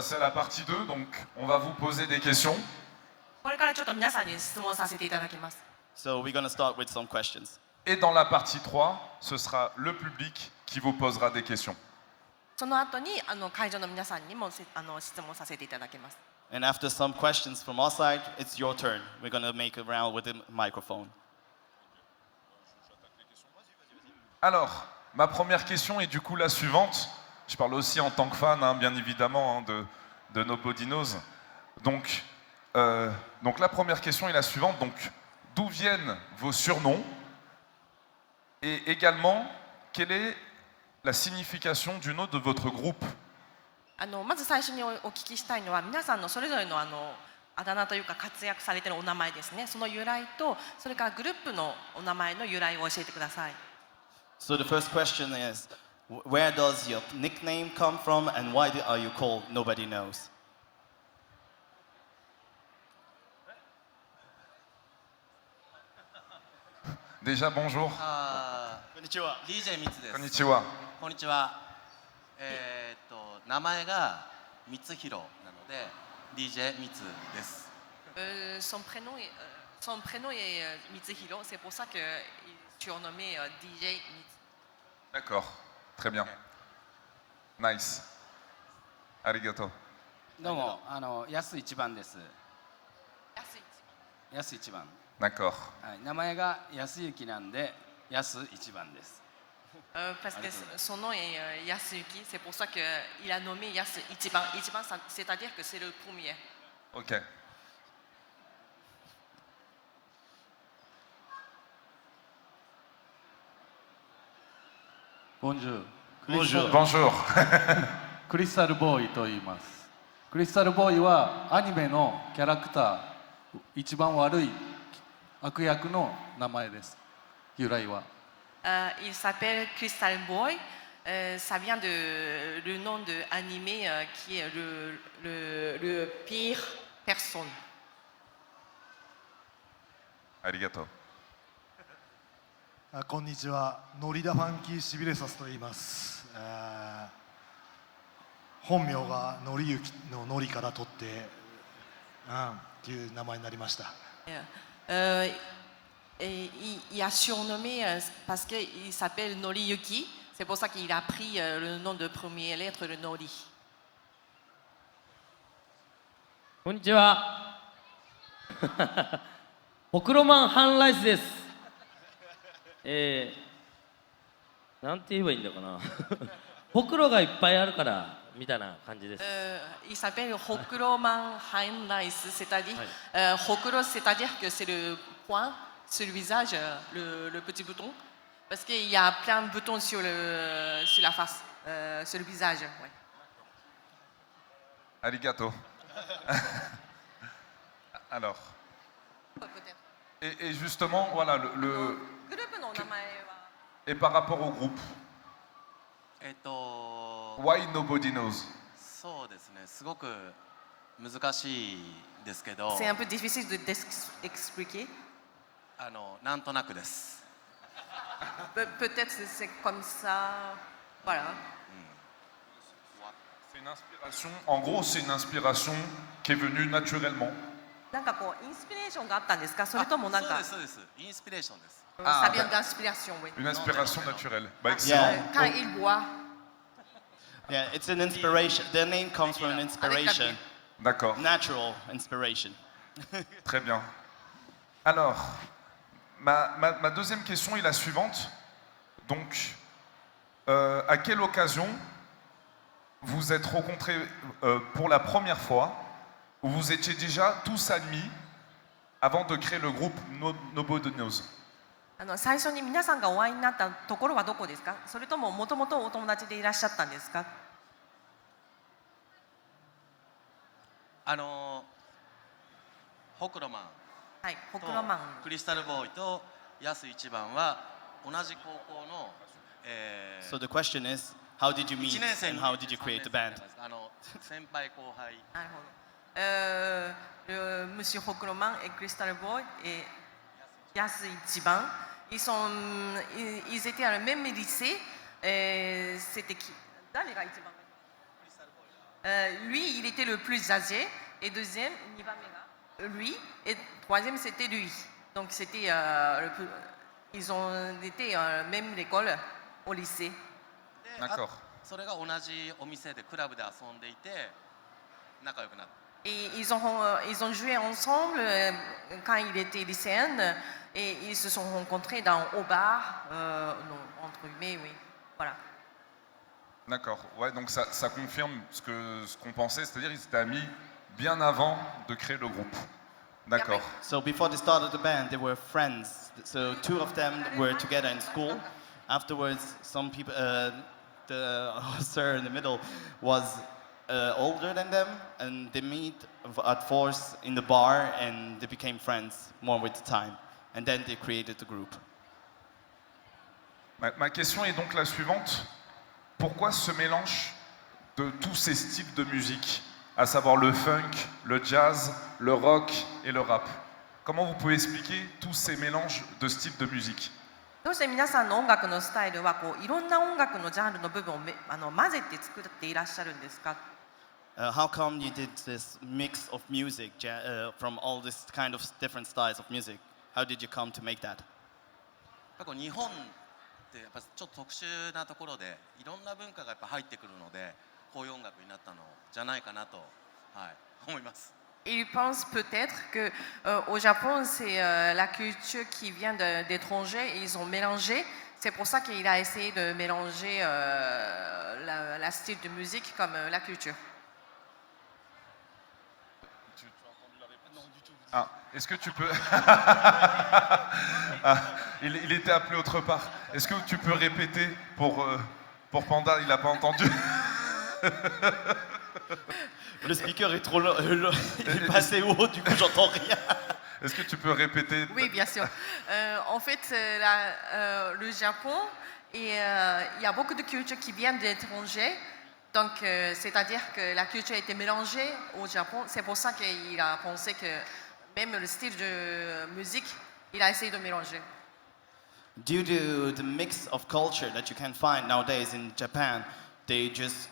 C'est la partie 2, donc on va vous poser des questions. これからちょっと皆さんに質問させていただきます。 So we're going to start with some questions. Et dans la partie 3, ce sera le public qui vous posera des questions. その後に会場の皆さんにも質問させていただきます。 And after some questions from our side, it's your turn. We're going to make a round with the microphone. Alors, ma première question est du coup la suivante. Je parle aussi en tant que fan, hein, bien évidemment, hein, de Nobody Knows. Donc la première question est la suivante. Donc, d'où viennent vos surnoms? Et également, quelle est la signification du nom de votre groupe? まず最初にお聞きしたいのは、皆さんのそれぞれのあだ名というか活躍されているお名前ですね。その由来と、それからグループのお名前の由来を教えてください。 So the first question is, where does your nickname come from and why are you called Nobody Knows? Déjà, bonjour. Konnichiwa. DJ ミツです。 Konnichiwa. こんにちは。名前が光弘なので DJ ミツです。son prénom est Mitsuhiro, c'est pour ça qu'il est surnommé DJ Mitsu. D'accord, très bien. Nice. Arigato. どうも、安一番です。安一番。 D'accord. はい、名前が安幸なんで、安一番です。Parce que son nom est Yasuyuki, c'est pour ça qu'il a nommé Yasu Ichiban. Ichiban, c'est-à-dire que c'est le premier. Ok. Bonjour. Bonjour. Bonjour. クリスタルボーイと言います。クリスタルボーイはアニメのキャラクター、一番悪い悪役の名前です。由来は。Il s'appelle Crystal Boy. Ça vient de le nom de animé qui est le pire personne. Arigato. こんにちは。ノリダファンキーシビレサスと言います。本名がノリユキのノリから取って、っていう名前になりました。Et il a surnommé parce qu'il s'appelle Noriyuki. C'est pour ça qu'il a pris le nom de première lettre de Nori. こんにちは。ほくろマンハンライスです。なんて言えばいいんだかな。ほくろがいっぱいあるからみたいな感じです。Il s'appelle Hokuroman Hanrice, c'est-à-dire Hokuro, c'est-à-dire que c'est le point sur le visage, le petit bouton, parce qu'il y a plein de boutons sur la face, sur le visage. Ouais. Arigato. Alors. Et justement, voilà, et par rapport au groupe. Why Nobody Knows? そうですね。すごく難しいですけど。 C'est un peu difficile d'expliquer. なんとなくです。Peut-être c'est comme ça, voilà. C'est une inspiration. En gros, c'est une inspiration qui est venue naturellement. なんかこうインスピレーションがあったんですか？それともなんか。そうです。インスピレーションです。Ça vient d'inspiration, oui. Une inspiration naturelle. Bah, excellent. Quand il boit. Yeah, it's an inspiration. Their name comes from an inspiration. D'accord. Natural inspiration. Très bien. Alors, ma deuxième question est la suivante. Donc, à quelle occasion vous êtes rencontrés pour la première fois, ou vous étiez déjà tous amis avant de créer le groupe Nobody Knows? 最初に皆さんがお会いになったところはどこですか？それとももともとお友達でいらっしゃったんですか？ほくろマン。はい、ほくろマン。クリスタルボーイとヤス一番は同じ高校の。So the question is, how did you meet and how did you create the band? 先輩後輩。なるほど。Monsieur Hokroman et Crystal Boy et Yasu Ichiban, ils étaient à le même lycée. C'était qui? 誰が一番？ Lui, il était le plus âgé. Et deuxième, lui. Et troisième, c'était lui. Donc, c'était, ils ont été même l'école au lycée. で D'accord. それが同じお店でクラブで遊んでいて仲良くなった。 Et ils ont joué ensemble quand il était lycéen. Et ils se sont rencontrés au bar, non, entre guillemets, oui. Voilà. D'accord. Ouais, donc ça confirme ce qu'on pensait, c'est-à-dire qu'ils étaient amis bien avant de créer le groupe. D'accord. So before they started the band, they were friends. So two of them were together in school. Afterwards, some people, the sir in the middle was older than them, and they meet at force in the bar, and they became friends more with the time. And then they created the group. Ma question est donc la suivante. Pourquoi ce mélange de tous ces styles de musique, à savoir le funk, le jazz, le rock et le rap? Comment vous pouvez expliquer tous ces mélanges de styles de musique? どうして皆さんの音楽のスタイルはこういろんな音楽のジャンルの部分を混ぜて作っていらっしゃるんですか？ How come you did this mix of music from all this kind of different styles of music? How did you come to make that? やっぱこう日本ってやっぱちょっと特殊なところでいろんな文化がやっぱ入ってくるのでこういう音楽になったのじゃないかなと、はい、思います。 Il pense peut-être que au Japon, c'est la culture qui vient d'étrangers et ils ont mélangé. C'est pour ça qu'il a essayé de mélanger la style de musique comme la culture. Ah, est-ce que tu peux... Ah, il était appelé autre part. Est-ce que tu peux répéter pour Panda, il n'a pas entendu? Le speaker est trop il est passé haut, du coup j'entends rien. Est-ce que tu peux répéter? Oui, bien sûr. En fait, le Japon, et, il y a beaucoup de cultures qui viennent d'étrangers. Donc, c'est-à-dire que la culture a été mélangée au Japon. C'est pour ça qu'il a pensé que même le style de musique, il a essayé de mélanger. Due to the mix of culture that you can find nowadays in Japan, they just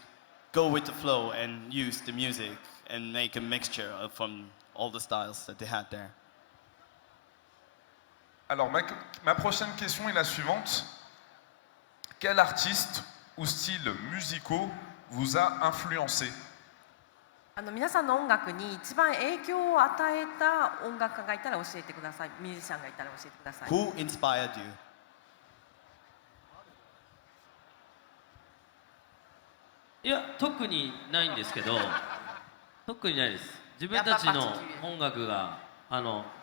go with the flow and use the music and make a mixture from all the styles that they had there. Alors, ma prochaine question est la suivante. Quel artiste ou style musicaux vous a influencé? 皆さんの音楽に一番影響を与えた音楽家がいたら教えてください。ミュージシャンがいたら教えてください。 Who inspired you? いや特にないんですけど特にないです。自分たちの音楽が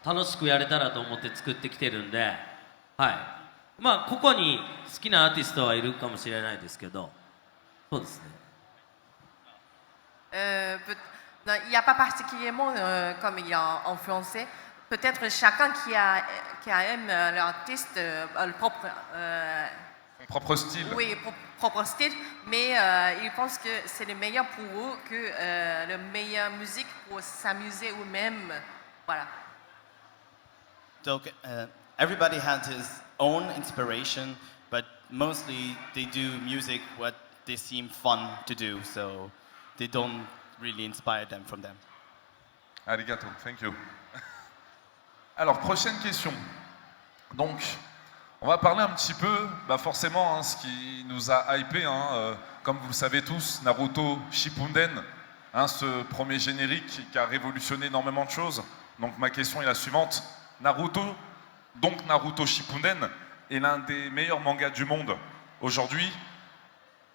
楽しくやれたらと思って作ってきてるんで、はい。まあここに好きなアーティストはいるかもしれないですけど、そうですね。Il n'y a pas particulièrement comme il a influencé. Peut-être chacun qui aime l'artiste, le propre, Son propre style? oui, propre style, mais ils pensent que c'est le meilleur pour eux, que la meilleure musique pour s'amuser eux-mêmes. Voilà. So everybody has his own inspiration, but mostly they do music what they seem fun to do, so they don't really inspire them from them. Arigato, thank you. Alors, prochaine question. Donc, on va parler un petit peu, forcément, ce qui nous a hypé, comme vous le savez tous, Naruto Shippuden, ce premier générique qui a révolutionné énormément de choses. Donc, ma question est la suivante. Naruto Shippuden, est l'un des meilleurs mangas du monde aujourd'hui.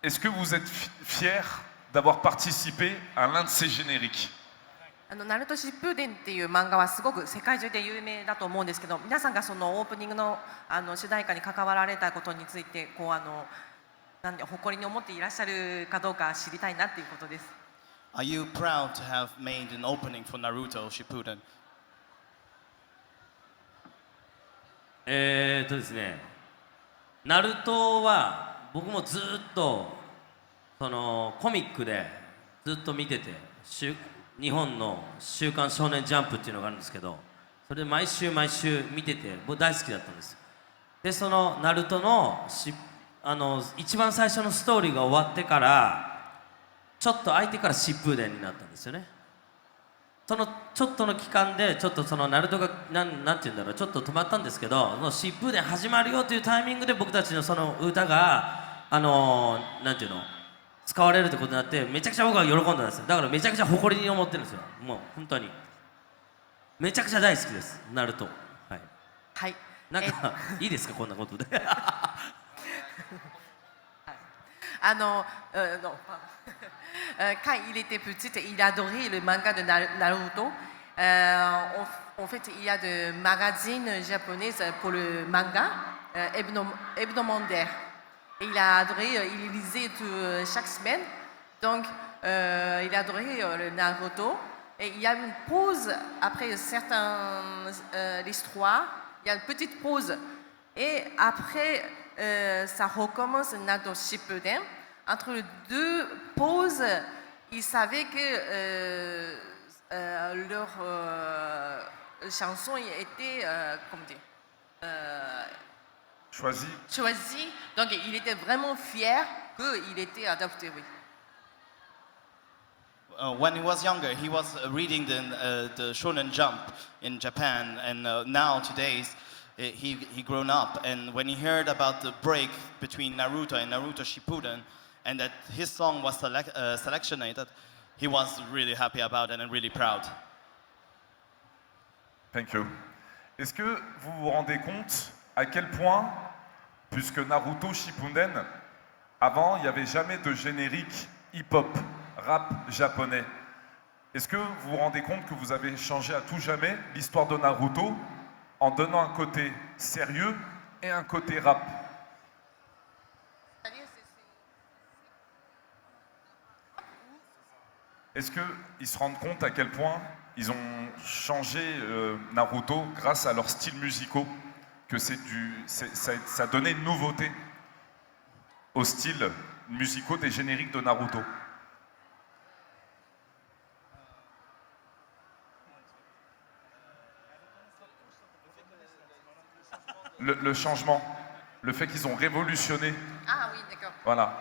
Est-ce que vous êtes fiers d'avoir participé à l'un de ces génériques? ナルト疾風伝っていう漫画はすごく世界中で有名だと思うんですけど、皆さんがそのオープニングの主題歌に関わられたことについてなんで誇りに思っていらっしゃるかどうか知りたいなっていうことです。Are you proud to have made an opening for Naruto Shippuden? ですね、ナルトは僕もずっとそのコミックでずっと見てて、日本の週刊少年ジャンプっていうのがあるんですけど、それで毎週見てて僕大好きだったんです。でそのナルトの一番最初のストーリーが終わってからちょっと空いてから疾風伝になったんですよね。そのちょっとの期間でちょっとそのナルトがなんていうんだろう、ちょっと止まったんですけど、その疾風伝始まるよというタイミングで僕たちのその歌がなんていうの使われるってことになって、めちゃくちゃ僕は喜んだんですよ。だからめちゃくちゃ誇りに思ってるんですよ。もう本当にめちゃくちゃ大好きですナルト。はい。はい。なんかいいですかこんなことで。Non, quand il était petit, il adorait le manga de Naruto. En fait, il y a des magazines japonaises pour le manga hebdomadaire. Et il a adoré, il lisait chaque semaine. Donc, il adorait le Naruto. Et il y a une pause après certaines histoires. Il y a une petite pause. Et après, ça recommence Naruto Shippuden. Entre les deux pauses, ils savaient que leur chanson était choisie. Donc il était vraiment fier qu'il était adopté, oui. When he was younger, he was reading the Shonen Jump in Japan, and nowadays he grown up. And when he heard about the break between Naruto and Naruto Shippuden, and that his song was selectioned, he was really happy about it and really proud. Thank you. Est-ce que vous vous rendez compte à quel point, puisque Naruto Shippuden, avant, il n'y avait jamais de générique hip-hop, rap japonais. Est-ce que vous vous rendez compte que vous avez changé à tout jamais l'histoire de Naruto en donnant un côté sérieux et un côté rap? Est-ce qu'ils se rendent compte à quel point ils ont changé Naruto grâce à leurs styles musicaux, que ça donnait une nouveauté aux styles musicaux des génériques de Naruto? Le changement, le fait qu'ils ont révolutionné. Ah oui, d'accord. Voilà.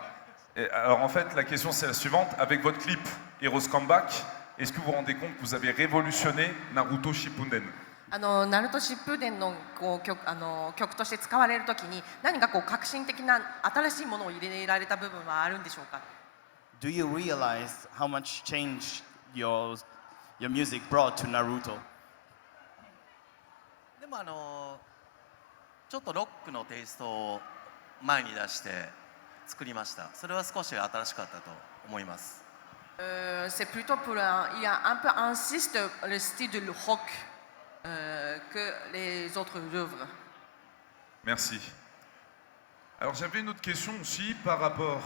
Et alors en fait, la question c'est la suivante. Avec votre clip Heroes Comeback, est-ce que vous vous rendez compte que vous avez révolutionné Naruto Shippuden? ナルト疾風伝の曲として使われるときに何か革新的な新しいものを入れられた部分はあるんでしょうか？ Do you realize how much change your music brought to Naruto? でもちょっとロックのテイストを前に出して作りました。それは少し新しかったと思います。C'est plutôt il y a un peu insiste le style de rock que les autres œuvres. Merci. Alors j'avais une autre question aussi par rapport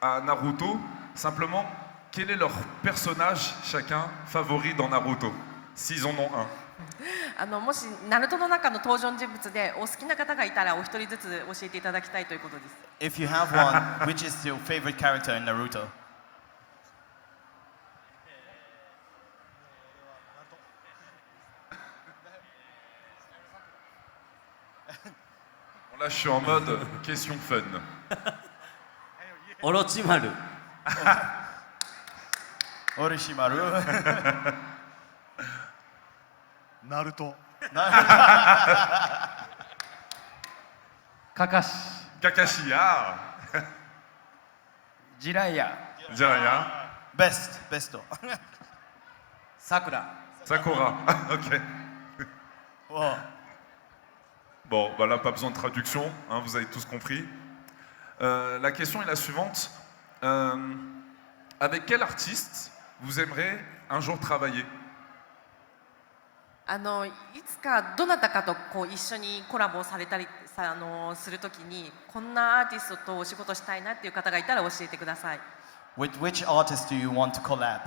à Naruto. Simplement, quel est leur personnage chacun favori dans Naruto, s'ils en ont un? もしナルトの中の登場人物でお好きな方がいたらお一人ずつ教えていただきたいということです。If you have one, which is your favorite character in Naruto? Bon, là, je suis en mode question fun. Orochimaru. Orochimaru. Naruto. Kakashi, ah. Jiraiya. Jiraiya. Best. Sakura. Sakura. Ok. Wow. Bon, bah là, pas besoin de traduction, hein, vous avez tous compris. La question est la suivante. Avec quel artiste vous aimeriez un jour travailler? いつかどなたかと一緒にコラボされたりするときにこんなアーティストとお仕事したいなっていう方がいたら教えてください。With which artist do you want to collab?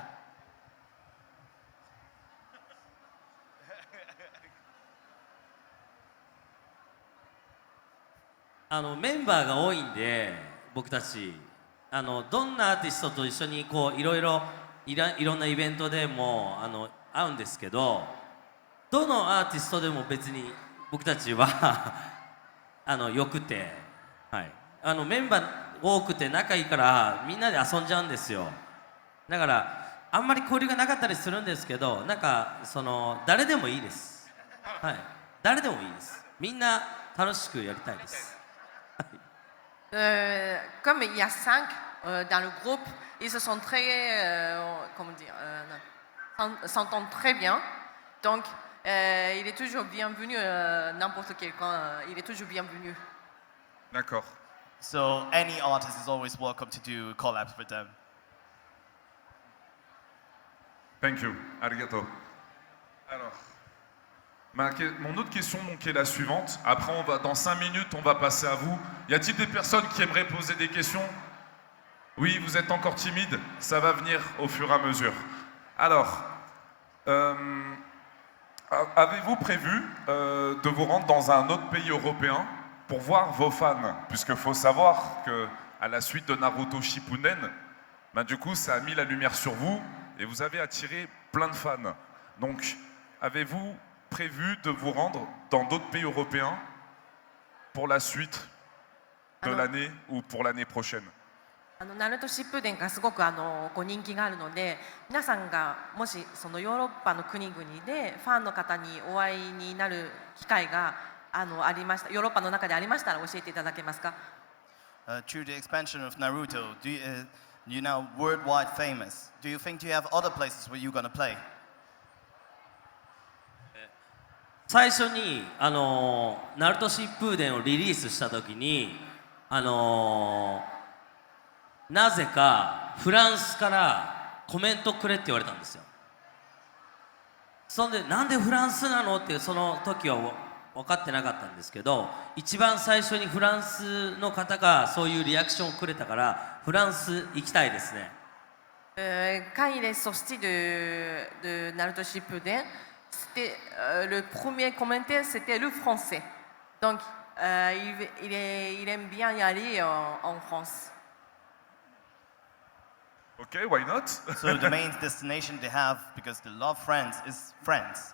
メンバーが多いんで僕たちどんなアーティストと一緒にいろんなイベントでも会うんですけど、どのアーティストでも別に僕たちはよくて、はい、メンバー多くて仲いいからみんなで遊んじゃうんですよ。だからあんまり交流がなかったりするんですけど、なんかその誰でもいいです。はい、誰でもいいです。みんな楽しくやりたいです。Comme il y a 5 dans le groupe, ils se sont très, comment dire, s'entendent très bien. Donc, il est toujours bienvenu, n'importe quel coin, il est toujours bienvenu. D'accord. So any artist is always welcome to do collabs with them. Thank you. Arigato. Alors, mon autre question donc, est la suivante. Après, dans 5 minutes, on va passer à vous. Y a-t-il des personnes qui aimeraient poser des questions? Oui, vous êtes encore timide. Ça va venir au fur et à mesure. Alors, avez-vous prévu de vous rendre dans un autre pays européen pour voir vos fans? Puisqu'il faut savoir qu'à la suite de Naruto Shippuden, ben, du coup, ça a mis la lumière sur vous et vous avez attiré plein de fans. Donc, avez-vous prévu de vous rendre dans d'autres pays européens pour la suite de l'année ou pour l'année prochaine? ナルト疾風伝がすごくこう人気があるので、皆さんがもしそのヨーロッパの国々でファンの方にお会いになる機会がありました、ヨーロッパの中でありましたら教えていただけますか？ Through the expansion of Naruto, you're now worldwide famous. Do you think you have other places where you're gonna play? 最初にナルト疾風伝をリリースした時になぜかフランスからコメントくれって言われたんですよ。そんでなんでフランスなのってその時は分かってなかったんですけど、一番最初にフランスの方がそういうリアクションをくれたからフランス行きたいですね。Quand il est sorti de Naruto Shippuden, le premier commentaire c'était le français. Donc il aime bien y aller en France. Okay, why not? So the main destination they have, because they love France, is France.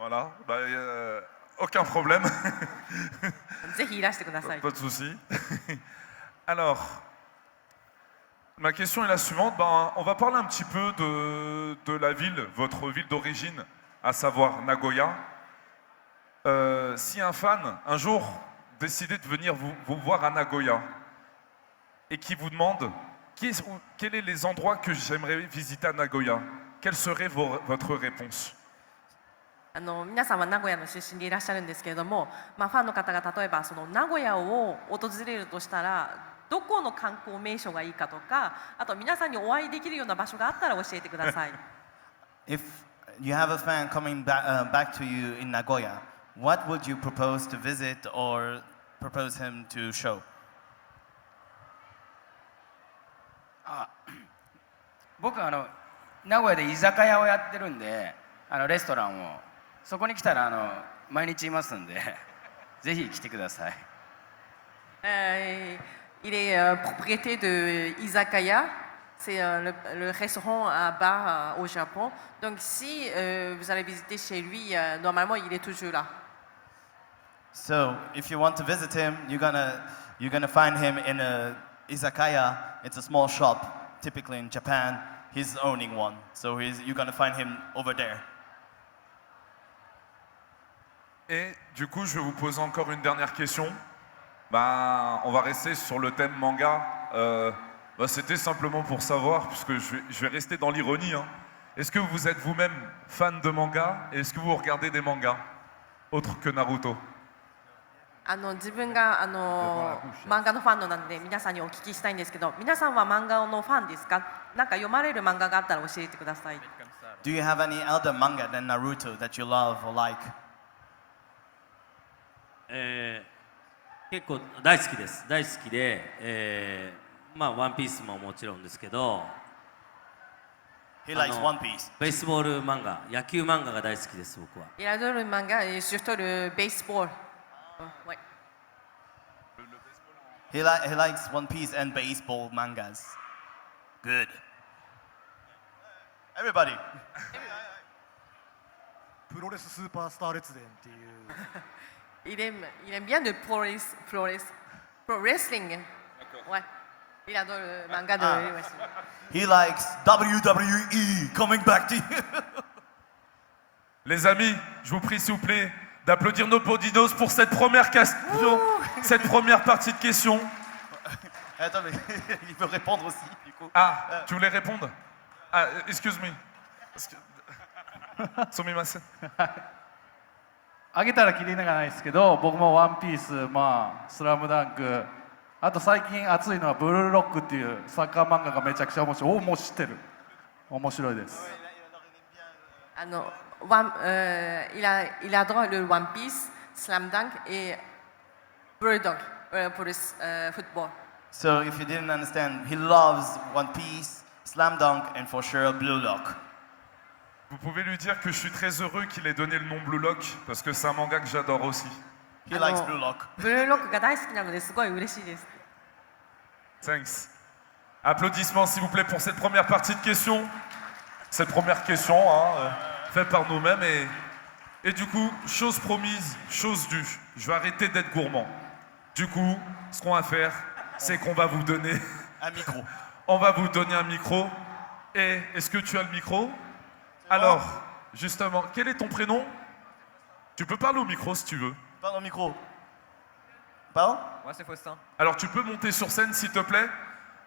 Voilà, aucun problème. ぜひいらしてください。 Pas de souci. Alors, ma question est la suivante. On va parler un petit peu de la ville, votre ville d'origine, à savoir Nagoya. Si un fan, un jour, décidait de venir vous voir à Nagoya et qui vous demande quels sont les endroits que j'aimerais visiter à Nagoya, quelle serait votre réponse? 皆さんは名古屋の出身でいらっしゃるんですけれども、ファンの方が例えばその名古屋を訪れるとしたらどこの観光名所がいいかとか、あと皆さんにお会いできるような場所があったら教えてください。If you have a fan coming back to you in Nagoya, what would you propose to visit or propose him to show? 僕名古屋で居酒屋をやってるんで、レストランをそこに来たら毎日いますんでぜひ来てください。Il est propriétaire de Izakaya, c'est le restaurant à bar au Japon. Donc si vous allez visiter chez lui, normalement il est toujours là. So if you want to visit him, you're gonna find him in a izakaya. It's a small shop, typically in Japan. He's owning one, so you're gonna find him over there. Et du coup, je vais vous poser encore une dernière question. On va rester sur le thème manga. C'était simplement pour savoir, puisque je vais rester dans l'ironie. Hein. Est-ce que vous êtes vous-même fan de manga? Et est-ce que vous regardez des mangas autres que Naruto? 自分が漫画のファンなので皆さんにお聞きしたいんですけど、皆さんは漫画のファンですか？なんか読まれる漫画があったら教えてください。Do you have any other manga than Naruto that you love or like? 結構大好きです。大好きで、ワンピースももちろんですけど、He likes One Piece. ベースボール漫画、野球漫画が大好きです僕は。Il adore le manga et surtout le baseball. Ouais. He likes One Piece and baseball mangas. Good. Everybody. プロレススーパースター列伝っていう Il aime bien le pro wrestling. Ouais. Il adore le manga de Ah. Lee West. He likes WWE coming back to you. Les amis, je vous prie s'il vous plaît d'applaudir nos Bodinos pour cette première question, cette première partie de questions. Attends, mais il veut répondre aussi, du coup. Ah, tu voulais répondre? Ah, excuse me. Sumimasen. あげたらキリがないですけど、僕もワンピース、まあ、スラムダンク、あと最近熱いのはブルーロックっていうサッカー漫画がめちゃくちゃ面白い。おお、もう知ってる。面白いです。Il adore le One Piece, Slam Dunk et Bulldog pour le football. So if you didn't understand, he loves One Piece, Slam Dunk, and for sure Blue Lock. Vous pouvez lui dire que je suis très heureux qu'il ait donné le nom Blue Lock parce que c'est un manga que j'adore aussi. He likes Blue Lock. ブルーロックが大好きなのですごい嬉しいです。 Thanks. Applaudissements s'il vous plaît pour cette première partie de questions. Cette première question faite par nous-mêmes et du coup, chose promise, chose due. Je vais arrêter d'être gourmand. Du coup, ce qu'on va faire, c'est qu'on va vous donner Un micro. on va vous donner un micro. Et est-ce que tu as le micro? Alors, justement, quel est ton prénom? Tu peux parler au micro si tu veux. Parle au micro. Pardon? Moi, c'est Faustin. Alors, tu peux monter sur scène s'il te plaît?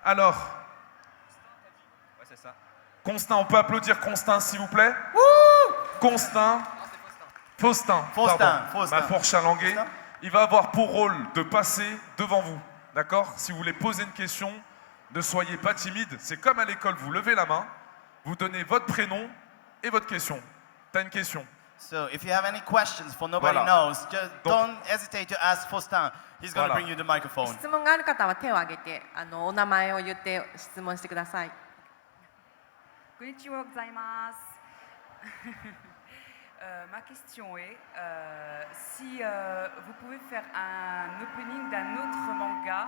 Alors, Ouais, c'est ça. Constant, on peut applaudir Constant s'il vous plaît? Constant. Faustin. Faustin, pardon. Faustin. Ma fourche à languer. Faustin. Il va avoir pour rôle de passer devant vous. D'accord? Si vous voulez poser une question, ne soyez pas timide. C'est comme à l'école, vous levez la main, vous donnez votre prénom et votre question. T'as une question? So if you have any questions for nobody Voilà. knows, just Donc- don't hesitate to ask Faustin. He's going to Voilà. bring you the microphone. 質問がある方は手を挙げてお名前を言って質問してください。Konnichiwa gozaimasu. Ma question est si vous pouvez faire un opening d'un autre manga,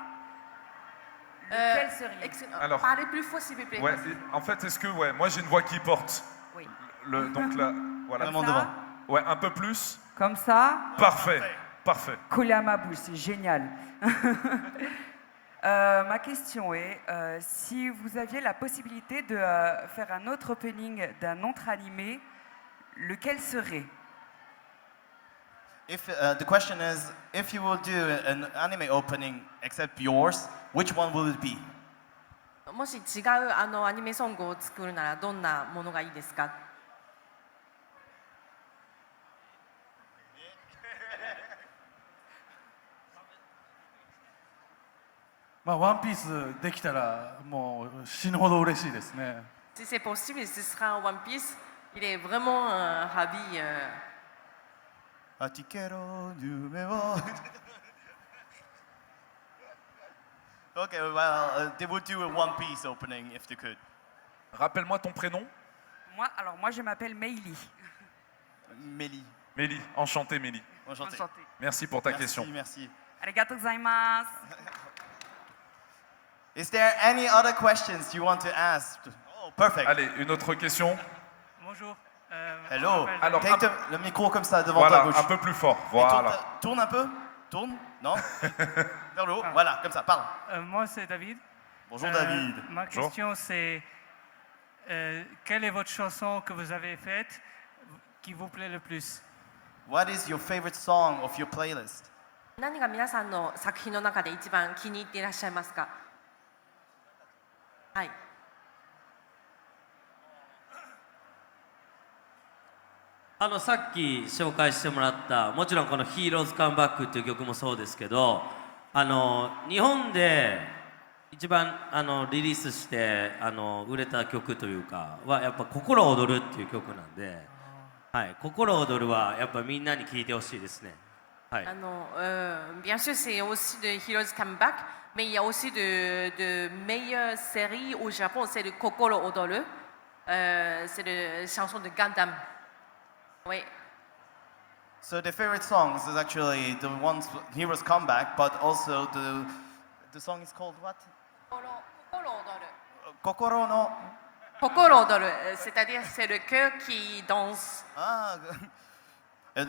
lequel serait Alors- Parlez plus fort s'il vous plaît. Ouais, en fait, est-ce que, ouais, moi j'ai une voix qui porte. Oui. Donc là, voilà. Vraiment ça devant. Ouais, un peu plus. Comme ça, Parfait, parfait. collé à ma bouche, c'est génial. Ma question est si vous aviez la possibilité de faire un autre opening d'un autre animé, lequel serait? If the question is, if you will do an anime opening except yours, which one will it be? もし違うアニメソングを作るならどんなものがいいですか？まあ、ワンピースできたらもう死ぬほど嬉しいですね。 Si c'est possible, ce sera un One Piece. Il est vraiment ravi. Atikero yume wo. Okay, well, they would do a One Piece opening if they could. Rappelle-moi ton prénom. Moi, je m'appelle Meili. Mélie. Mélie, enchanté Mélie. Enchanté. Enchantée. Merci pour ta Merci, question. merci. Arigatou gozaimasu. Is there any other questions you want to ask? Oh, perfect. Allez, une autre question. Bonjour. Hello. Alors, Take le micro comme ça devant Voilà, ta bouche. un peu plus fort. Et Voilà. tourne un peu. Tourne. Non. Vers le haut. Voilà, comme ça. Parle. Moi, c'est David. Bonjour David. Ma Bonjour. question, c'est quelle est votre chanson que vous avez faite qui vous plaît le plus? What is your favorite song of your playlist? 何が皆さんの作品の中で一番気に入っていらっしゃいますか？はい。さっき紹介してもらったもちろんこの「ヒーローズカムバック」っていう曲もそうですけど日本で一番リリースして売れた曲というかはやっぱ「心躍る」っていう曲なんで、はい、心躍るはやっぱみんなに聴いてほしいですね。はい、bien sûr, c'est aussi de Heroes Come Back, mais il y a aussi de meilleures séries au Japon. C'est le Kokoro Odoru. C'est la chanson de Gundam. Oui. So the favorite songs is actually the ones Heroes Come Back, but also the song is called what? Kokoro no. Kokoro Odoru, c'est-à-dire c'est le cœur qui danse. Ah,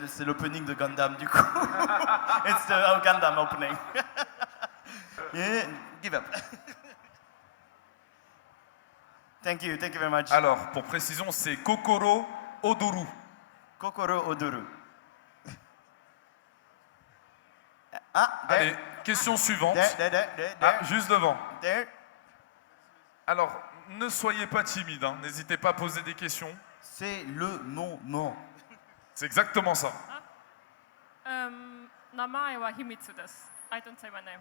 c'est l'opening de Gundam du coup. It's the Gundam opening. Yeah, give up. Thank you very much. Alors, pour précision, c'est Kokoro Odoru. Kokoro odoru. Ah, there. Allez, question suivante. There. Ah, juste devant. There. Alors, ne soyez pas timide, hein. N'hésitez pas à poser des questions. C'est le moment. C'est exactement ça. 名前は秘密です。I don't say my name.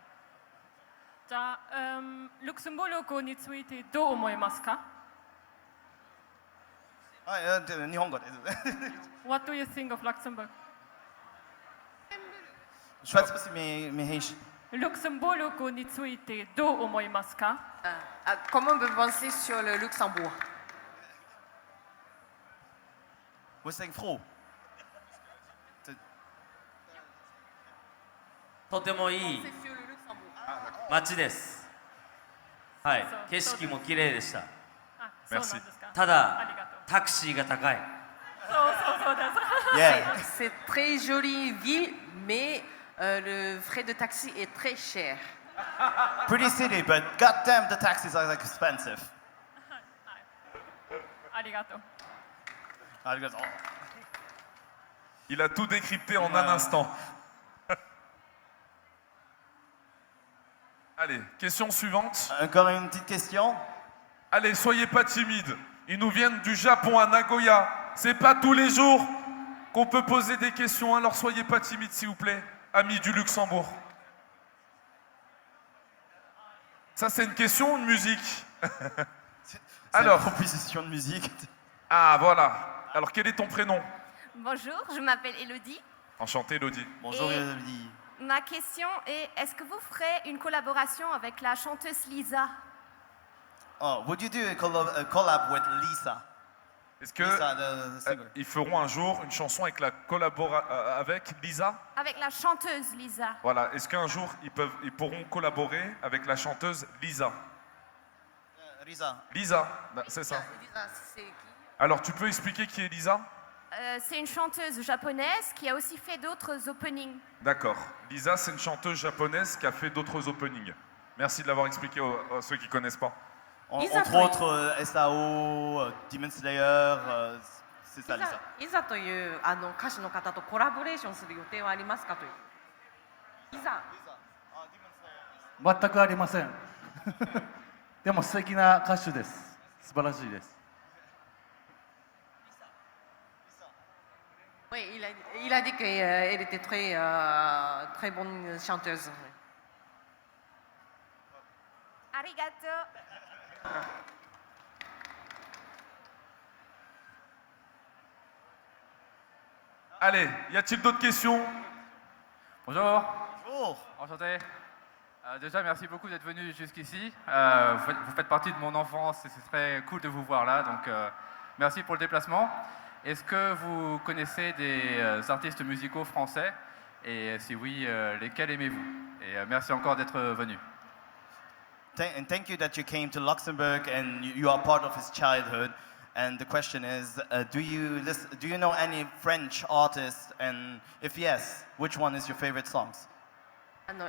じゃあ、ルクセンブルクについてどう思いますか？日本語です。What do you think of Luxembourg? Je sais pas si mes ルクセンブルクについてどう思いますか？ Comment vous pensez sur le Luxembourg? Vous êtes froid. とてもいい Sur le Luxembourg. 街ですはい景色も綺麗でしたあ、そうなんですか。たあだりがとう。タクシーが高いそうです。 Yeah. C'est très jolie ville, mais le frais de taxi est très cher. Pretty city, but goddamn, the taxis are like expensive. ありがとう。Il a tout décrypté en un instant. Allez, question suivante. Encore une petite question. Allez, soyez pas timides. Ils nous viennent du Japon à Nagoya. C'est pas tous les jours qu'on peut poser des questions, alors soyez pas timides, s'il vous plaît, amis du Luxembourg. Ça, c'est une question ou une musique? Alors, Alors, proposition de musique. ah voilà. Alors, quel est ton prénom? Bonjour, je m'appelle Elodie. Enchanté, Elodie. Bonjour, Et- Elodie. Ma question est, est-ce que vous ferez une collaboration avec la chanteuse Lisa? Oh, would you do a collab with Lisa? Est-ce que Lisa, the singer. ils feront un jour une chanson avec avec Lisa? Avec la chanteuse Lisa. Voilà. Est-ce qu'un jour ils pourront collaborer avec la chanteuse Lisa? Lisa. Lisa, c'est ça. C'est qui? Alors, tu peux expliquer qui est Lisa? C'est une chanteuse japonaise qui a aussi fait d'autres openings. D'accord. Lisa, c'est une chanteuse japonaise qui a fait d'autres openings. Merci de l'avoir expliqué à ceux qui ne connaissent pas. Lisa, Entre oui. autres, SAO, Demon Slayer, c'est ça, Lisa. いざという歌手の方とコラボレーションする予定はありますかという。いざ。全くありませんでも素敵な歌手です素晴らしいです Oui, il a dit qu'elle était très bonne chanteuse. Arigato. Allez, y a-t-il d'autres questions? Bonjour, Bonjour. enchanté. Déjà, merci beaucoup d'être venu jusqu'ici. Vous faites partie de mon enfance et c'est très cool de vous voir là. Donc, merci pour le déplacement. Est-ce que vous connaissez des artistes musicaux français? Et si oui, lesquels aimez-vous? Et merci encore d'être venu. And thank you that you came to Luxembourg and you are part of his childhood. And the question is, do you know any French artists? And if yes, which one is your favorite songs?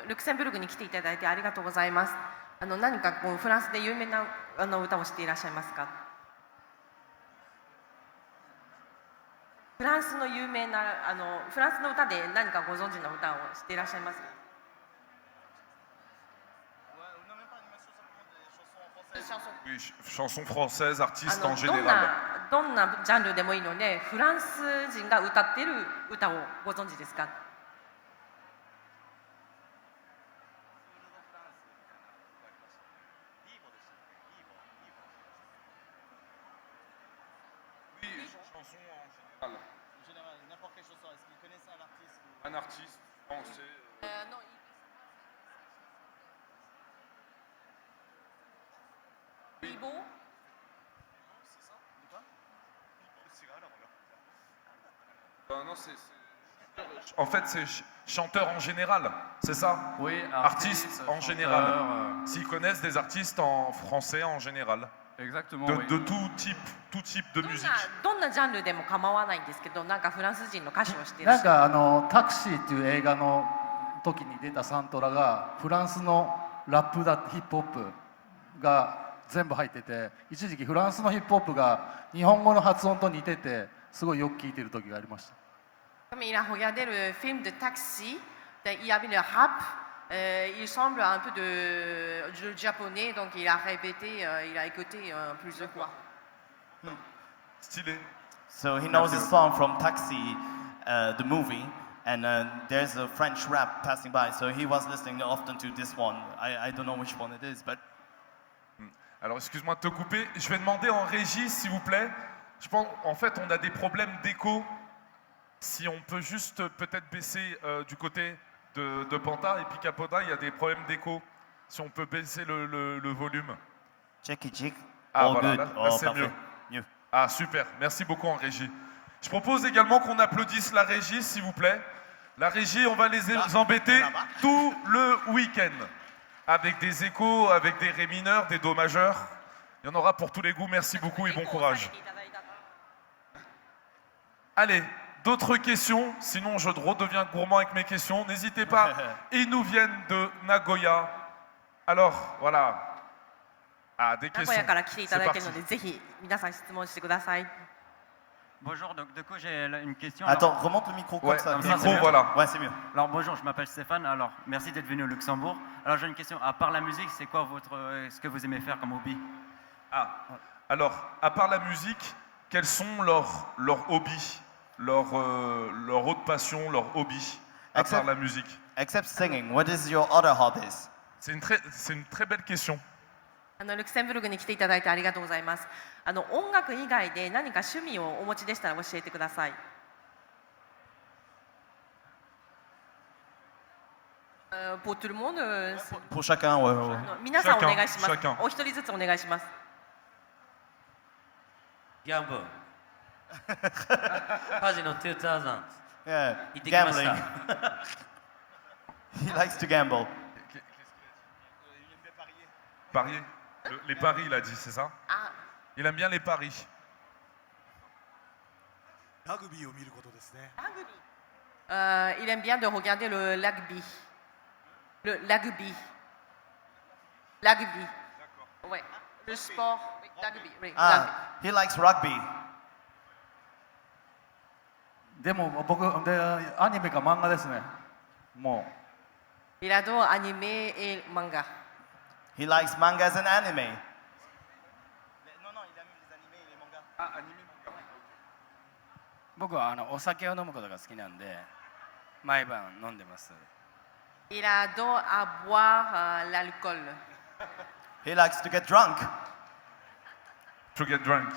ルクセンブルクに来ていただいてありがとうございます。何かフランスで有名な歌を知っていらっしゃいますか？フランスの有名なフランスの歌で何かご存知の歌を知っていらっしゃいますかOui, chansons françaises, artistes en どん général. どんなジャンルでもいいので、フランス人が歌っている歌をご存知ですか？ En général, n'importe quelle chanson. Est-ce qu'ils connaissent un artiste? Un artiste français. Non, Bibo. Non, en fait, c'est chanteur en général, c'est ça? Oui, Artistes en chanteur, général. S'ils connaissent des artistes en français en général. Exactement. De, oui. de tout type de musique. どんなジャンルでも構わないんですけど、なんかフランス人の歌手を知っていらなんっしゃる。かタクシーっていう映画の時に出たサントラがフランスのラップだヒップホップが全部入ってて、一時期フランスのヒップホップが日本語の発音と似ててすごいよく聞いてる時がありました。 Comme il a regardé le film de Taxi, il y avait le rap, il semble un peu de japonais, donc il a répété, il a écouté plusieurs fois. Stylé. So he knows his song from Taxi, the movie, and there's a French rap passing by. So he was listening often to this one. I don't know which one it is, but. Alors excuse-moi de te couper, je vais demander en régie s'il vous plaît. Je pense en fait on a des problèmes d'écho. Si on peut juste peut-être baisser du côté de Panta et puis Capoda, il y a des problèmes d'écho. Si on peut baisser le volume. Check it, check. Ah All voilà, good. là c'est Parfait. mieux. Ah super, merci beaucoup en régie. Je propose également qu'on applaudisse la régie s'il vous plaît. La régie, on va les embêter tout le week-end. Avec des échos, avec des ré mineurs, des do majeurs. Il y en aura pour tous les goûts. Merci beaucoup et bon courage. Allez, d'autres questions? Sinon, je redeviens gourmand avec mes questions. N'hésitez pas. Ils nous viennent de Nagoya. Alors, voilà. Ah, des questions. C'est parti. Bonjour, donc du coup j'ai une question. Attends, remonte le micro comme ça. Le micro, voilà. Ouais, c'est mieux. Alors bonjour, je m'appelle Stéphane. Alors merci d'être venu au Luxembourg. Alors j'ai une question. À part la musique, c'est quoi ce que vous aimez faire comme hobby? Ah, alors, à part la musique, quels sont leurs hobbies, leurs autres passions, leurs hobbies, à part la musique? Except singing, what is your other hobbies? C'est une très belle question. ルクセンブルクに来ていただいてありがとうございます。音楽以外で何か趣味をお持ちでしたら教えてください。Pour tout le monde. Pour chacun, ouais. 皆さんお願いします。お一人ずつお願いします。ギャンブル。カジノ2000。Yeah, 行ってきまし gambling. た。 He likes to gamble. Parier. Les paris, il a dit, c'est ça? Il aime bien les paris. ラグビーを見ることですね。Il aime bien de regarder le rugby. Le rugby. Rugby. Ouais. Le sport. Oui, rugby. Oui, Ah, he likes rugby. でも僕アニメか漫画ですね。もう。 Il adore animé et manga. He likes mangas and anime. Non, non, il aime les animés et les mangas. Ah, animé, manga. 僕はお酒を飲むことが好きなんで毎晩飲んでます。 Il adore à boire l'alcool. He likes to get drunk. To get drunk.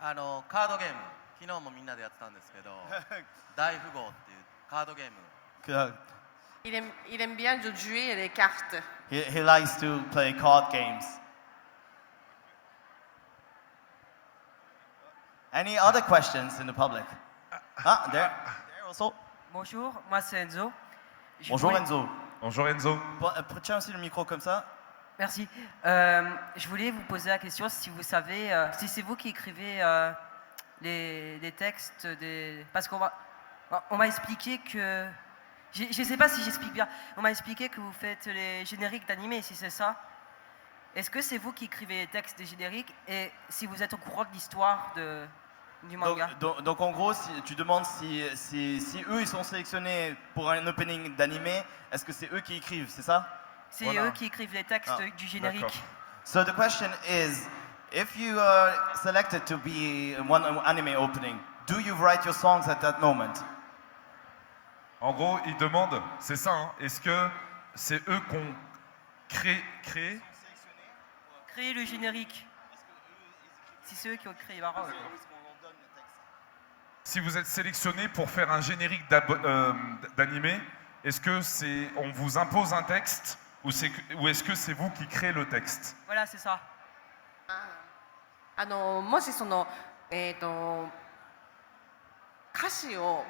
カードゲーム、昨日もみんなでやってたんですけど、大富豪っていうカードゲーム。Il aime bien de jouer les cartes. He likes to play card games. Any other questions in the public? Ah, there also. Bonjour, moi c'est Enzo. Bonjour Enzo. Bonjour Enzo. Tiens aussi le micro comme ça. Merci. Je voulais vous poser la question si vous savez, si c'est vous qui écrivez les textes parce qu'on m'a expliqué que je ne sais pas si j'explique bien. On m'a expliqué que vous faites les génériques d'animé, si c'est ça. Est-ce que c'est vous qui écrivez les textes des génériques et si vous êtes au courant de l'histoire du manga? Donc en gros, tu demandes si eux ils sont sélectionnés pour un opening d'animé, est-ce que c'est eux qui écrivent, c'est ça? C'est eux qui écrivent les textes du générique. So the question is, if you are selected to be one anime opening, do you write your songs at that moment? En gros, il demande, c'est ça, hein, est-ce que c'est eux qui ont créé le générique. Si c'est eux qui ont créé les paroles. Si vous êtes sélectionné pour faire un générique d'animé, est-ce que on vous impose un texte ou est-ce que c'est vous qui créez le texte? Voilà, c'est ça. もしその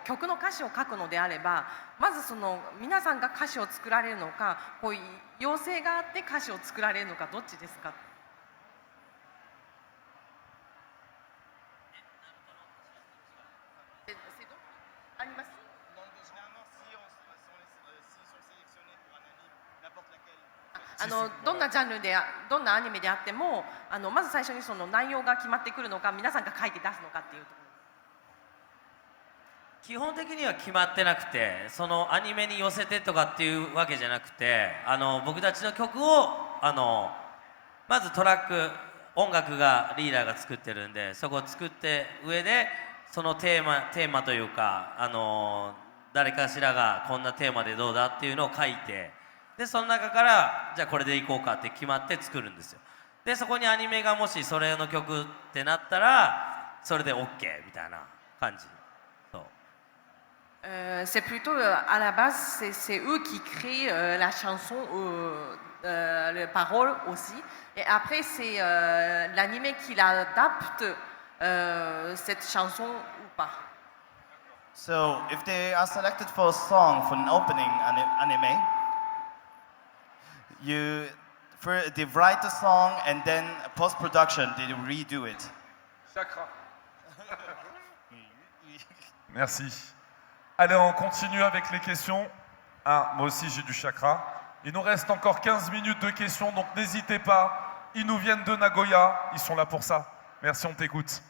曲の歌詞を書くのであれば、まずその皆さんが歌詞を作られるのか、こう要請があって歌詞を作られるのか、どっちですか？あります？どんなジャンルでどんなアニメであってもまず最初にその内容が決まってくるのか皆さんが書いて出すのかっていうところ。基本的には決まってなくて、そのアニメに寄せてとかっていうわけじゃなくて、僕たちの曲をまずトラック、音楽がリーダーが作ってるんで、そこを作って上でそのテーマというか誰かしらがこんなテーマでどうだっていうのを書いて、でその中からじゃあこれでいこうかって決まって作るんですよ。でそこにアニメがもしそれの曲ってなったらそれで OK みたいな感じ。C'est plutôt à la base, c'est eux qui créent la chanson, les paroles aussi. Et après, c'est l'anime qui l'adapte cette chanson ou pas. So, if they are selected for a song for an opening anime, they write the song and then post-production they redo it. Chakra. Merci. Allez, on continue avec les questions. Moi aussi j'ai du chakra. Il nous reste encore 15 minutes de questions, donc n'hésitez pas. Ils nous viennent de Nagoya, ils sont là pour ça. Merci, on t'écoute.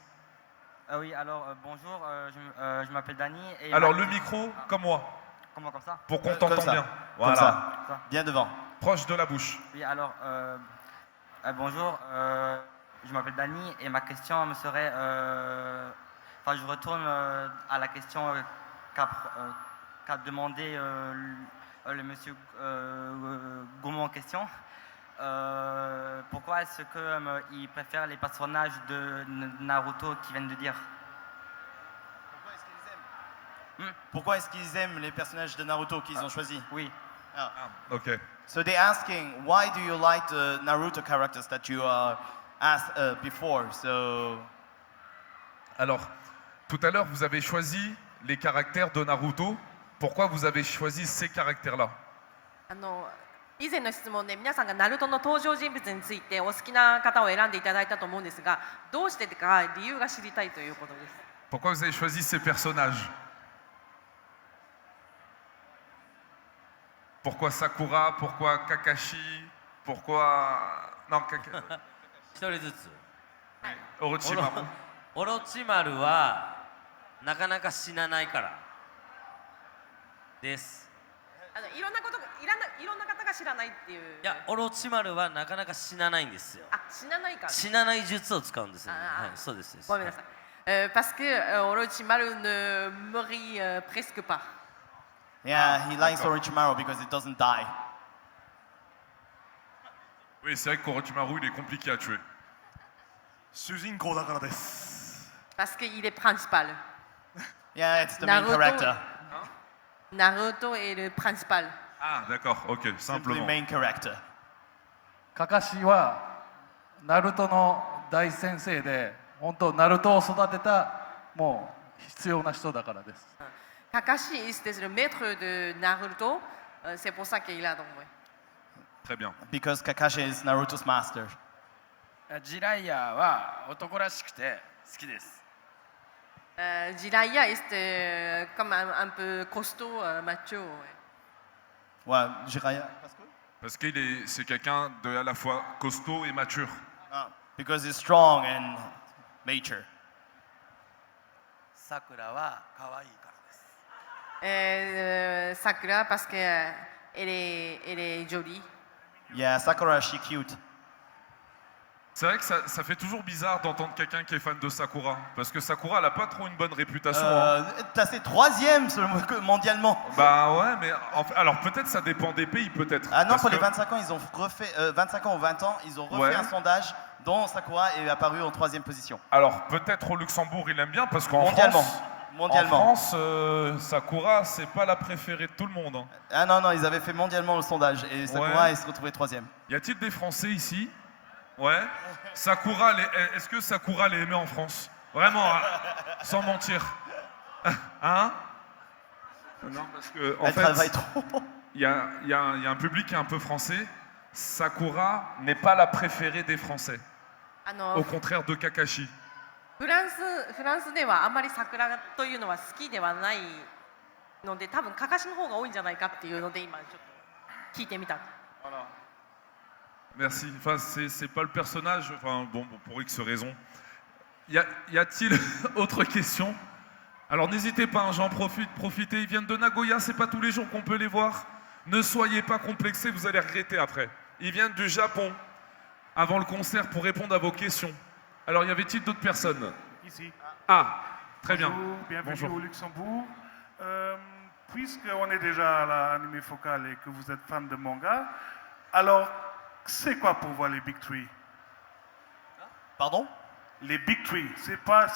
Oui, alors bonjour, je m'appelle Dani. Et alors le micro, comme moi. Comment, comme ça? Pour qu'on t'entende bien. Voilà. Comme ça. Bien devant. Proche de la bouche. Oui, alors bonjour, je m'appelle Dani et ma question me serait, enfin je retourne à la question qu'a demandé le monsieur Gaumont en question. Pourquoi est-ce qu'il préfère les personnages de Naruto qui viennent de dire? Pourquoi est-ce qu'ils aiment les personnages de Naruto qu'ils ont choisis? Oui. Okay. So they're asking, why do you like the Naruto characters that you asked before? So. Alors, tout à l'heure, vous avez choisi les caractères de Naruto. Pourquoi vous avez choisi ces caractères-là? 以前の質問で皆さんがナルトの登場人物についてお好きな方を選んでいただいたと思うんですが、どうしてか理由が知りたいということです。Pourquoi vous avez choisi ces personnages? Pourquoi Sakura? Pourquoi Kakashi? Pourquoi... Non, Kakashi. 一人ずつ。Orochimaru. オロチマルはなかなか死なないからです。いろんな方が知らないっていう。いや、オロチマルはなかなか死なないんですよ。死なないから。死なない術を使うんですよね。はい、そうです。ごめんなさい。Parce que Orochimaru ne mourit presque pas. Yeah, he likes Orochimaru because it doesn't die. Oui, c'est vrai qu'Orochimaru, il est compliqué à tuer. 主人公だからです。Parce qu'il est principal. Yeah, it's the main character. Naruto est le principal. Ah, d'accord, ok, simplement. The main character. カカシはナルトの大先生で、本当ナルトを育てたもう必要な人だからです。Kakashi is le maître de Naruto, c'est pour ça qu'il est là donc. Très bien. Because Kakashi is Naruto's master. ジライアは男らしくて好きです。Jiraiya est comme un peu costaud, macho. Ouais, Jiraiya. Parce que c'est quelqu'un de à la fois costaud et mature. Ah, because he's strong and mature. Sakura は可愛いからです。Sakura parce que elle est jolie. Yeah, Sakura, she's cute. C'est vrai que ça fait toujours bizarre d'entendre quelqu'un qui est fan de Sakura, parce que Sakura, elle n'a pas trop une bonne réputation. T'as ses troisième mondialement. Bah ouais, mais alors peut-être ça dépend des pays, peut-être. Ah non, pour les 25 ans, ils ont refait 25 ans ou 20 ans, ils ont refait un sondage dont Sakura est apparu en troisième position. Alors peut-être au Luxembourg, il aime bien, parce qu'en Mondialement. France, Sakura, c'est pas la préférée de tout le monde. Hein. Ah non, ils avaient fait mondialement le sondage et Sakura, il se retrouvait troisième. Y a-t-il des Français ici? Ouais. Sakura, est-ce que Sakura l'est aimé en France? Vraiment, sans mentir. Hein? Non, parce que en fait, il y a un public qui est un peu français. Sakura n'est pas la préférée des Français. Au contraire de Kakashi. フランスではあまり桜というのは好きではないので、多分カカシの方が多いんじゃないかっていうので今ちょっと聞いてみた。Merci. Enfin, c'est pas le personnage. Enfin, bon, pour X raisons. Y a-t-il autre question? Alors n'hésitez pas, hein, j'en profitez. Ils viennent de Nagoya, c'est pas tous les jours qu'on peut les voir. Ne soyez pas complexés, vous allez regretter après. Ils viennent du Japon avant le concert pour répondre à vos questions. Alors y avait-il d'autres personnes? Ici. Ah, très bien. Bienvenue Bonjour. au Luxembourg. Puisqu'on est déjà à l'animé focal et que vous êtes fan de manga, alors c'est quoi pour vous les Big Three? Pardon? Les Big Three, c'est quoi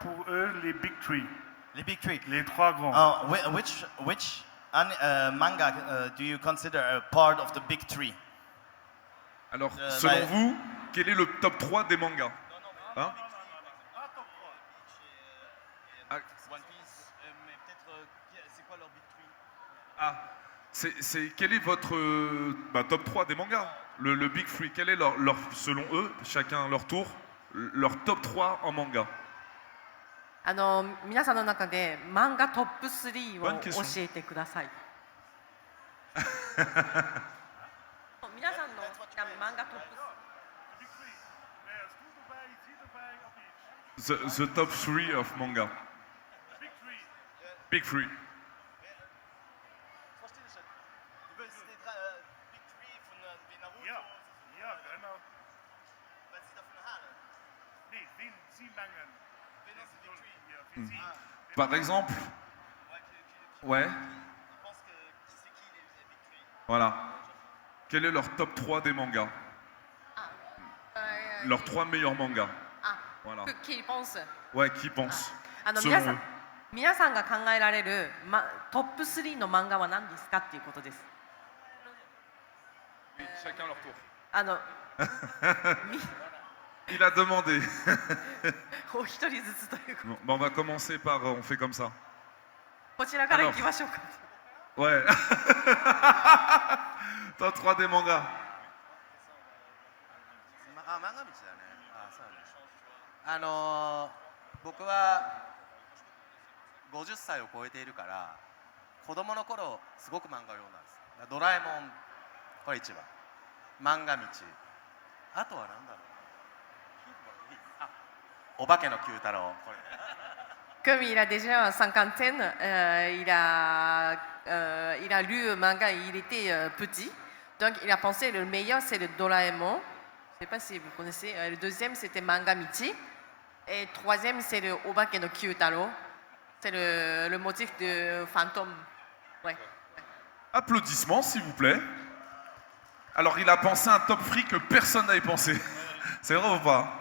pour eux les Big Three? Les Big Three. Les trois grands. Which manga do you consider a part of the Big Three? Alors, selon vous, quel est le top 3 des mangas? Hein? Ah, quel est votre top 3 des mangas? Le Big Three, quel est selon eux, chacun leur tour, leur top 3 en manga? 皆さんの中で漫画トップ3を Bonne 教 question. えてください。皆さんの漫画トップ The top 3 of manga. Big Three. Par exemple, ouais. Voilà. Quel est leur top 3 des mangas? Leurs 3 meilleurs mangas. Voilà. Qui pense? Ouais, qui pense? 皆 Selon さん eux. 皆さんが考えられる、トップ3の漫画は何ですかっていうことです。 Chacun leur tour. み Il a demandé. お一人ずつということ。 Bon, on va commencer par, on fait comme ça. こちらから行きましょうか。 Ouais. Top 3 des mangas. 漫画道だね。そうね。僕は50歳を超えているから子供の頃すごく漫画を読んだんです。ドラえもんこれ一番。漫画道。あとは何だろう。お化けの九太郎これ。 Comme il a déjà une cinquantaine, il a lu un manga, il était petit. Donc il a pensé le meilleur c'est le Doraemon. Je ne sais pas si vous connaissez. Le deuxième c'était Manga Michi. Et le troisième c'est le Obake no Kyutaro. C'est le motif de fantôme. Ouais. Applaudissements, s'il vous plaît. Alors, il a pensé un top free que personne n'avait pensé. C'est vrai ou pas?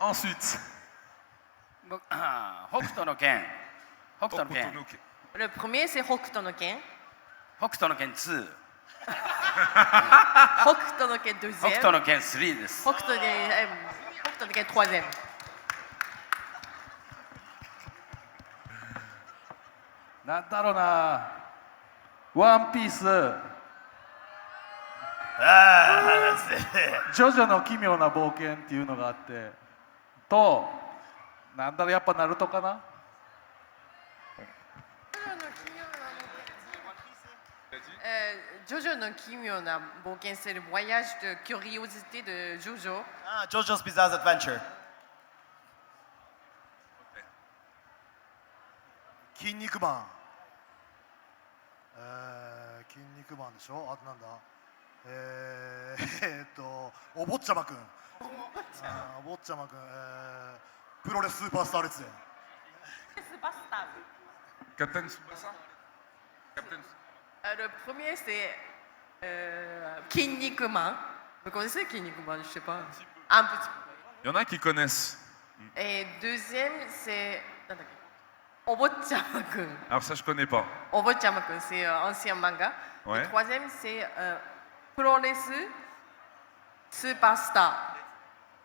Ensuite. 北斗の拳。北斗の拳。 Le premier c'est Hokuto no Ken. 北斗の拳2。 Hokuto no Ken 2e. 北斗の拳3です。 Hokuto no Ken 3e. なんだろうな。ワンピース。ジョジョの奇妙な冒険っていうのがあってと、なんだろう、やっぱナルトかな。Jojo no Kimio na Boken, c'est le voyage de curiosité de Jojo. Ah, Jojo's Bizarre Adventure. 筋肉マン。筋肉マンでしょ。あとなんだ。お坊ちゃまくん。お坊ちゃまくん。プロレススーパースター列伝。Captain Tsubasa. Captain. Le premier c'est Kinnikuman. Vous connaissez Kinnikuman? Je sais pas. Un petit peu. Il y en a qui connaissent. Et deuxième c'est Obochama-kun. Alors ça, je connais pas. Obochama-kun, c'est un ancien manga. Ouais. Le troisième c'est Proless Superstar.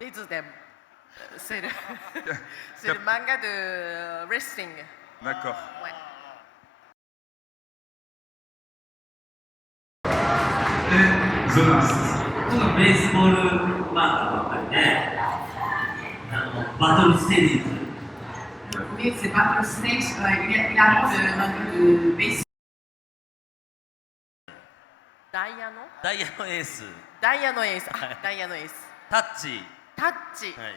Let's-dem. C'est le manga de wrestling. D'accord. Ouais. このベースボール漫画ばっかりね、バトルステージズ。C'est Battle Stage, il a le manga de base. ダイヤのダイヤのエース。ダイヤのエース。あ、ダイヤのエース。タッチ。タッチ。はい。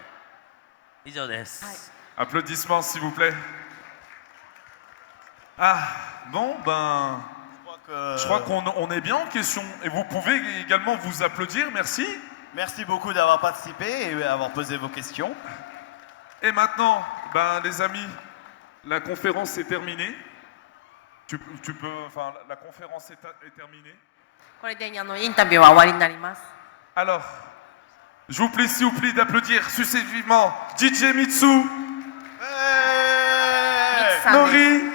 以上です。Applaudissements, s'il vous plaît. Ah, bon, ben. Je crois qu'on est bien en question. Et vous pouvez également vous applaudir, merci. Merci beaucoup d'avoir participé et d'avoir posé vos questions. Et maintenant, ben, les amis, la conférence est terminée. Tu peux, enfin, la conférence est terminée. これでインタビューは終わりになります。 Alors, je vous prie, s'il vous plaît, d'applaudir successivement DJ Mitsu, Nori,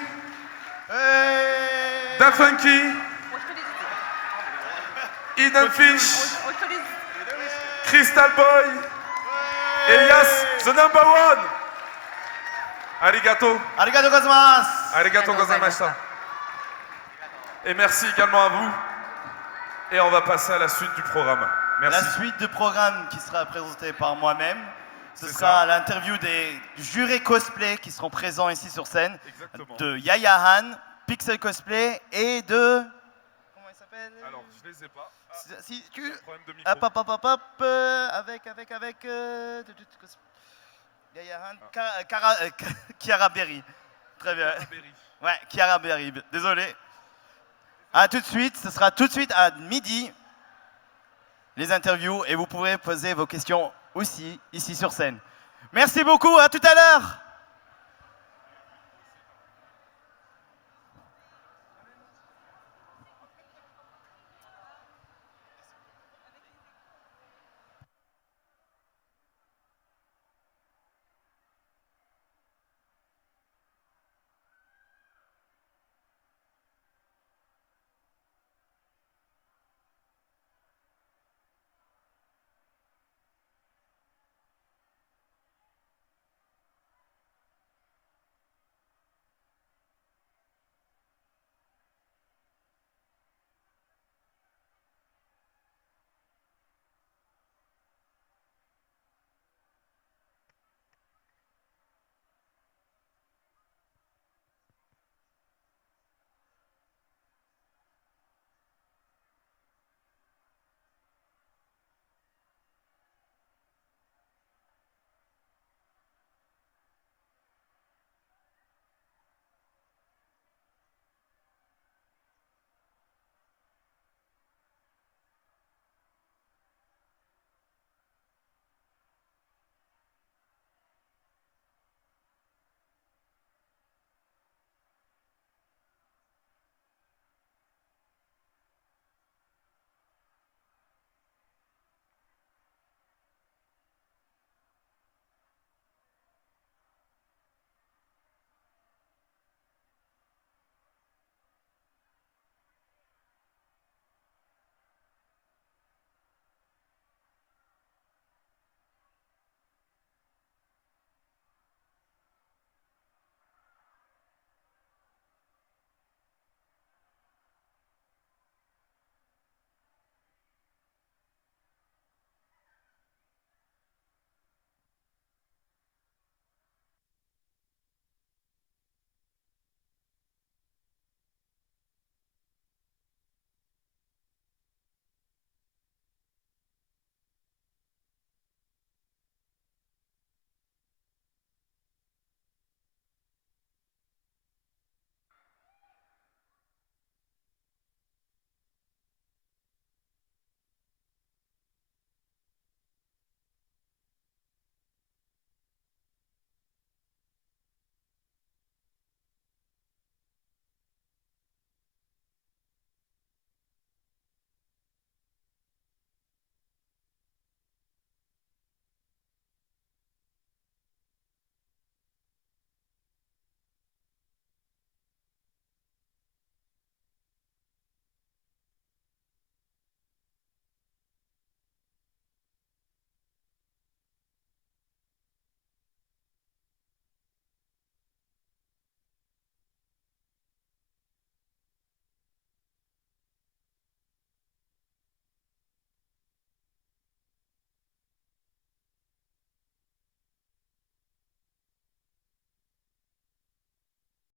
Da Funky, Eden Fish, Crystal Boy, Elias, the number one. Arigato. Arigato gozaimasu. Arigato gozaimashita. Et merci également à vous. Et on va passer à la suite du programme. Merci. La suite du programme qui sera présentée par moi-même, ce sera l'interview des jurés cosplay qui seront présents ici sur scène. Exactement. De Yaya Han, Pixel Cosplay et de... Comment il s'appelle? Alors, je les ai pas. Si tu... Problème de micro. Hop, avec... Yaya Han, Chiara Berry. Très bien. Ouais, Chiara Berry, désolé. À tout de suite, ce sera tout de suite à midi, les interviews, et vous pourrez poser vos questions aussi ici sur scène. Merci beaucoup, à tout à l'heure.